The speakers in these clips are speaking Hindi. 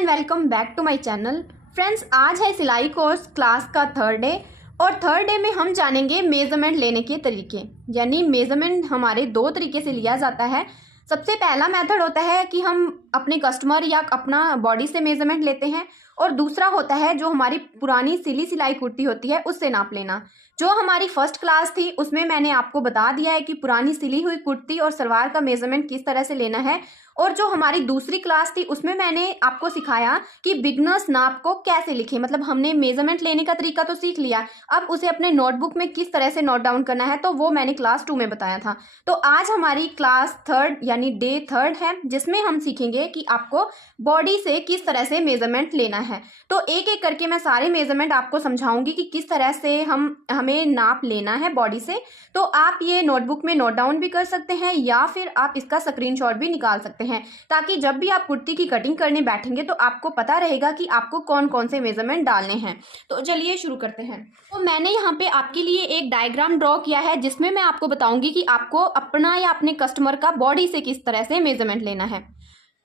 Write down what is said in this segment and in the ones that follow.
And welcome back to my channel. Friends, आज है सिलाई कोर्स क्लास का थर्ड डे और थर्ड डे में हम जानेंगे मेज़रमेंट लेने के तरीके। यानी मेज़रमेंट हमारे दो तरीके से लिया जाता है। सबसे पहला मेथड होता है कि हम अपने कस्टमर या अपना बॉडी से मेज़रमेंट लेते हैं और दूसरा होता है जो हमारी पुरानी सिली सिलाई कुर्ती होती है उससे नाप लेना। जो हमारी फर्स्ट क्लास थी उसमें मैंने आपको बता दिया है कि पुरानी सिली हुई कुर्ती और सलवार का मेज़रमेंट किस तरह से लेना है, और जो हमारी दूसरी क्लास थी उसमें मैंने आपको सिखाया कि बिगनर्स नाप को कैसे लिखें। मतलब हमने मेज़रमेंट लेने का तरीका तो सीख लिया, अब उसे अपने नोटबुक में किस तरह से नोट डाउन करना है तो वो मैंने क्लास 2 में बताया था। तो आज हमारी क्लास थर्ड यानी डे थर्ड है, जिसमें हम सीखेंगे कि आपको बॉडी से किस तरह से मेज़रमेंट लेना है। तो एक एक करके मैं सारे मेज़रमेंट आपको समझाऊंगी कि किस तरह से हमें नाप लेना है बॉडी से। तो आप ये नोटबुक में नोट डाउन भी कर सकते हैं या फिर आप इसका स्क्रीनशॉट भी निकाल सकते हैं, ताकि जब भी आप कुर्ती की कटिंग करने बैठेंगे तो आपको पता रहेगा कि आपको कौन कौन से मेज़रमेंट डालने हैं। तो चलिए शुरू करते हैं। तो मैंने यहाँ पे आपके लिए एक डायग्राम ड्रॉ किया है, जिसमें मैं आपको बताऊंगी कि आपको अपना या अपने कस्टमर का बॉडी से किस तरह से मेज़रमेंट लेना है।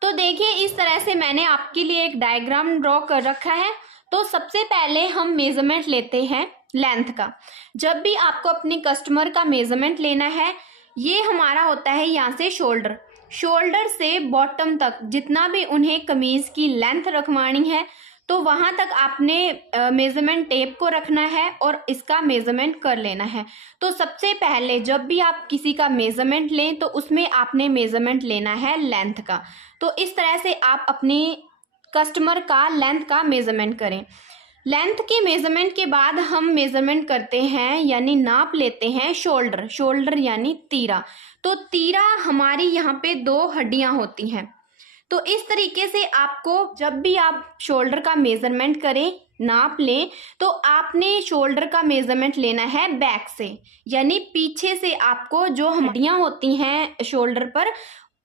तो देखिए, इस तरह से मैंने आपके लिए एक डायग्राम ड्रॉ कर रखा है। तो सबसे पहले हम मेज़रमेंट लेते हैं लेंथ का। जब भी आपको अपने कस्टमर का मेज़रमेंट लेना है, ये हमारा होता है यहाँ से शोल्डर से बॉटम तक जितना भी उन्हें कमीज़ की लेंथ रखवानी है, तो वहाँ तक आपने मेज़रमेंट टेप को रखना है और इसका मेज़रमेंट कर लेना है। तो सबसे पहले जब भी आप किसी का मेज़रमेंट लें तो उसमें आपने मेज़रमेंट लेना है लेंथ का। तो इस तरह से आप अपने कस्टमर का लेंथ का मेज़रमेंट करें। लेंथ के मेज़रमेंट के बाद हम मेज़रमेंट करते हैं यानी नाप लेते हैं शोल्डर यानी तीरा। तो तीरा हमारी यहाँ पे दो हड्डियाँ होती हैं। तो इस तरीके से आपको जब भी आप शोल्डर का मेज़रमेंट करें, नाप लें, तो आपने शोल्डर का मेज़रमेंट लेना है बैक से, यानी पीछे से। आपको जो हड्डियाँ होती हैं शोल्डर पर,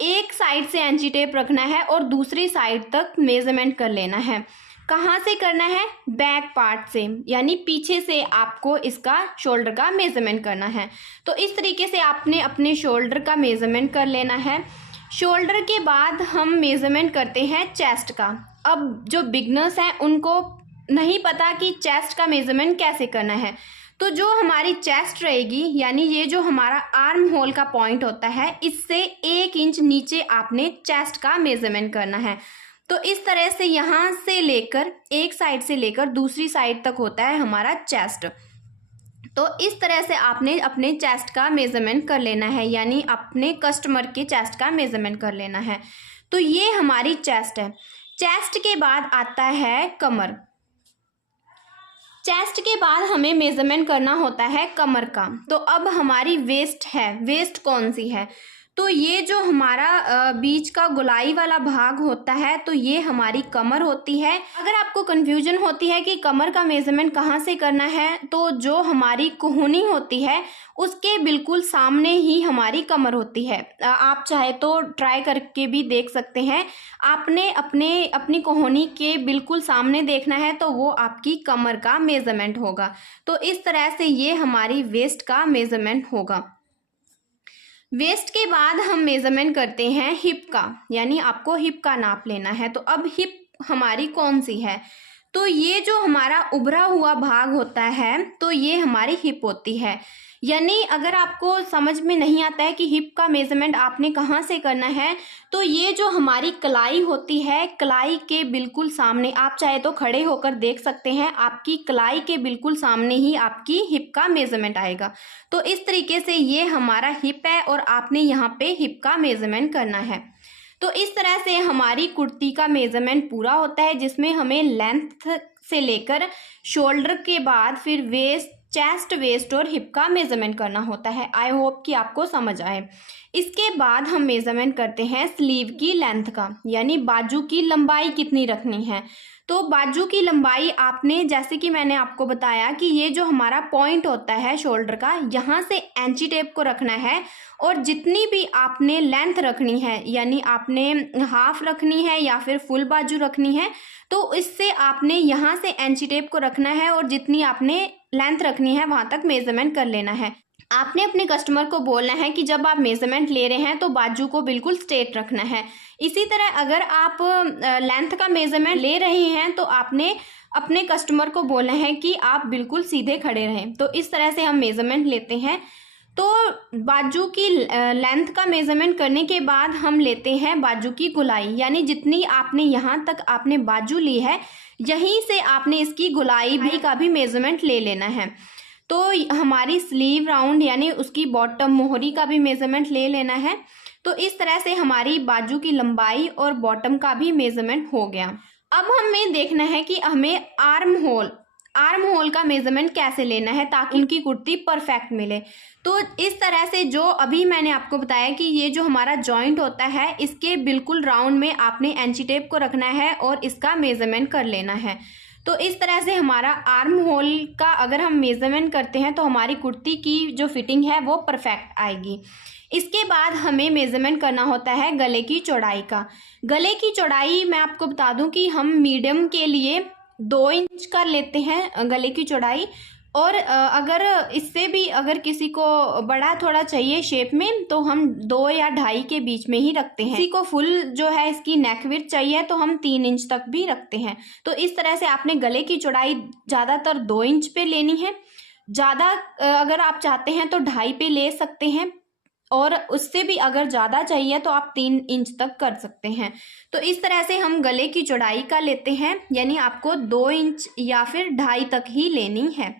एक साइड से एंची टेप रखना है और दूसरी साइड तक मेज़रमेंट कर लेना है। कहाँ से करना है? बैक पार्ट से, यानी पीछे से आपको इसका शोल्डर का मेज़रमेंट करना है। तो इस तरीके से आपने अपने शोल्डर का मेज़रमेंट कर लेना है। शोल्डर के बाद हम मेज़रमेंट करते हैं चेस्ट का। अब जो बिगनर्स हैं उनको नहीं पता कि चेस्ट का मेज़रमेंट कैसे करना है, तो जो हमारी चेस्ट रहेगी, यानी ये जो हमारा आर्म होल का पॉइंट होता है, इससे 1 इंच नीचे आपने चेस्ट का मेज़रमेंट करना है। तो इस तरह से यहाँ से लेकर एक साइड से लेकर दूसरी साइड तक होता है हमारा चेस्ट। तो इस तरह से आपने अपने चेस्ट का मेज़रमेंट कर लेना है, यानी अपने कस्टमर के चेस्ट का मेज़रमेंट कर लेना है। तो ये हमारी चेस्ट है। चेस्ट के बाद आता है कमर। चेस्ट के बाद हमें मेज़रमेंट करना होता है कमर का। तो अब हमारी वेस्ट है। वेस्ट कौन सी है? तो ये जो हमारा बीच का गोलाई वाला भाग होता है, तो ये हमारी कमर होती है। अगर आपको कन्फ्यूजन होती है कि कमर का मेज़रमेंट कहाँ से करना है, तो जो हमारी कोहनी होती है उसके बिल्कुल सामने ही हमारी कमर होती है। आप चाहे तो ट्राई करके भी देख सकते हैं। आपने अपनी कोहनी के बिल्कुल सामने देखना है, तो वो आपकी कमर का मेज़रमेंट होगा। तो इस तरह से ये हमारी वेस्ट का मेज़रमेंट होगा। वेस्ट के बाद हम मेज़रमेंट करते हैं हिप का, यानी आपको हिप का नाप लेना है। तो अब हिप हमारी कौन सी है? तो ये जो हमारा उभरा हुआ भाग होता है, तो ये हमारी हिप होती है। यानी अगर आपको समझ में नहीं आता है कि हिप का मेज़रमेंट आपने कहाँ से करना है, तो ये जो हमारी कलाई होती है, कलाई के बिल्कुल सामने, आप चाहे तो खड़े होकर देख सकते हैं, आपकी कलाई के बिल्कुल सामने ही आपकी हिप का मेज़रमेंट आएगा। तो इस तरीके से ये हमारा हिप है और आपने यहाँ पे हिप का मेज़रमेंट करना है। तो इस तरह से हमारी कुर्ती का मेज़रमेंट पूरा होता है, जिसमें हमें लेंथ से लेकर शोल्डर के बाद फिर वेस्ट, चेस्ट, वेस्ट और हिप का मेज़रमेंट करना होता है। आई होप कि आपको समझ आए। इसके बाद हम मेज़रमेंट करते हैं स्लीव की लेंथ का, यानी बाजू की लंबाई कितनी रखनी है। तो बाजू की लंबाई आपने, जैसे कि मैंने आपको बताया कि ये जो हमारा पॉइंट होता है शोल्डर का, यहाँ से एंची टेप को रखना है और जितनी भी आपने लेंथ रखनी है, यानी आपने हाफ रखनी है या फिर फुल बाजू रखनी है, तो इससे आपने यहाँ से एंची टेप को रखना है और जितनी आपने लेंथ रखनी है वहाँ तक मेज़रमेंट कर लेना है। आपने अपने कस्टमर को बोलना है कि जब आप मेज़रमेंट ले रहे हैं तो बाजू को बिल्कुल स्ट्रेट रखना है। इसी तरह अगर आप लेंथ का मेज़रमेंट ले रहे हैं तो आपने अपने कस्टमर को बोलना है कि आप बिल्कुल सीधे खड़े रहें। तो इस तरह से हम मेज़रमेंट लेते हैं। तो बाजू की लेंथ का मेज़रमेंट करने के बाद हम लेते हैं बाजू की गोलाई, यानी जितनी आपने यहाँ तक आपने बाजू ली है यहीं से आपने इसकी गोलाई भी का भी मेज़रमेंट ले लेना है। तो हमारी स्लीव राउंड यानी उसकी बॉटम मोहरी का भी मेज़रमेंट ले लेना है। तो इस तरह से हमारी बाजू की लंबाई और बॉटम का भी मेज़रमेंट हो गया। अब हमें देखना है कि हमें आर्म होल का मेज़रमेंट कैसे लेना है ताकि उनकी कुर्ती परफेक्ट मिले। तो इस तरह से जो अभी मैंने आपको बताया कि ये जो हमारा जॉइंट होता है इसके बिल्कुल राउंड में आपने एंची टेप को रखना है और इसका मेज़रमेंट कर लेना है। तो इस तरह से हमारा आर्म होल का अगर हम मेज़रमेंट करते हैं तो हमारी कुर्ती की जो फिटिंग है वो परफेक्ट आएगी। इसके बाद हमें मेज़रमेंट करना होता है गले की चौड़ाई का। गले की चौड़ाई मैं आपको बता दूं कि हम मीडियम के लिए 2 इंच कर लेते हैं गले की चौड़ाई, और अगर इससे भी अगर किसी को बड़ा थोड़ा चाहिए शेप में तो हम 2 या 2.5 के बीच में ही रखते हैं। किसी को फुल जो है इसकी नेक विड्थ चाहिए तो हम 3 इंच तक भी रखते हैं। तो इस तरह से आपने गले की चौड़ाई ज़्यादातर 2 इंच पे लेनी है। ज़्यादा अगर आप चाहते हैं तो 2.5 पे ले सकते हैं, और उससे भी अगर ज़्यादा चाहिए तो आप 3 इंच तक कर सकते हैं। तो इस तरह से हम गले की चौड़ाई का लेते हैं, यानी आपको 2 इंच या फिर 2.5 तक ही लेनी है।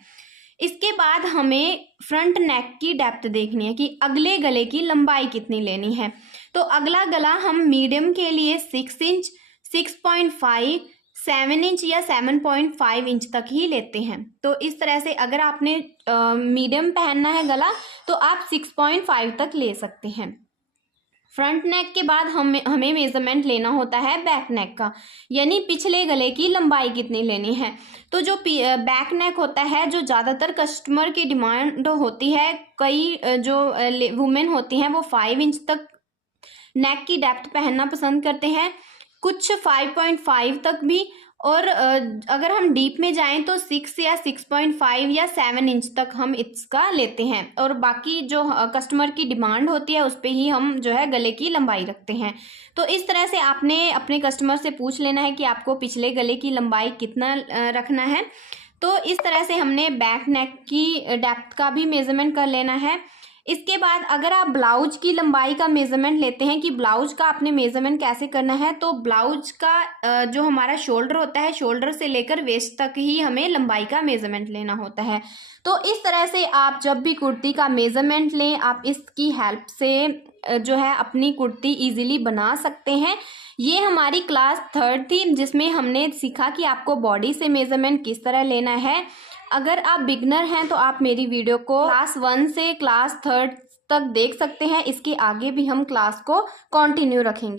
इसके बाद हमें फ्रंट नेक की डेप्थ देखनी है कि अगले गले की लंबाई कितनी लेनी है। तो अगला गला हम मीडियम के लिए 6 इंच, 6.5, 7 इंच या 7.5 इंच तक ही लेते हैं। तो इस तरह से अगर आपने मीडियम पहनना है गला तो आप 6.5 तक ले सकते हैं। फ्रंट नेक के बाद हमें मेज़रमेंट लेना होता है बैक नेक का, यानी पिछले गले की लंबाई कितनी लेनी है। तो जो बैक नेक होता है जो ज़्यादातर कस्टमर की डिमांड होती है, कई जो वुमेन होती हैं वो 5 इंच तक नेक की डेप्थ पहनना पसंद करते हैं, कुछ 5.5 तक भी, और अगर हम डीप में जाएं तो 6 या 6.5 या 7 इंच तक हम इसका लेते हैं, और बाकी जो कस्टमर की डिमांड होती है उस पे ही हम जो है गले की लंबाई रखते हैं। तो इस तरह से आपने अपने कस्टमर से पूछ लेना है कि आपको पिछले गले की लंबाई कितना रखना है। तो इस तरह से हमने बैक नेक की डेप्थ का भी मेज़रमेंट कर लेना है। इसके बाद अगर आप ब्लाउज की लंबाई का मेज़रमेंट लेते हैं कि ब्लाउज का आपने मेज़रमेंट कैसे करना है, तो ब्लाउज का जो हमारा शोल्डर होता है, शोल्डर से लेकर वेस्ट तक ही हमें लंबाई का मेज़रमेंट लेना होता है। तो इस तरह से आप जब भी कुर्ती का मेज़रमेंट लें आप इसकी हेल्प से जो है अपनी कुर्ती इजीली बना सकते हैं। ये हमारी क्लास 3 थी जिसमें हमने सीखा कि आपको बॉडी से मेज़रमेंट किस तरह लेना है। अगर आप बिगनर हैं तो आप मेरी वीडियो को क्लास 1 से क्लास 3 तक देख सकते हैं। इसके आगे भी हम क्लास को कंटिन्यू रखेंगे।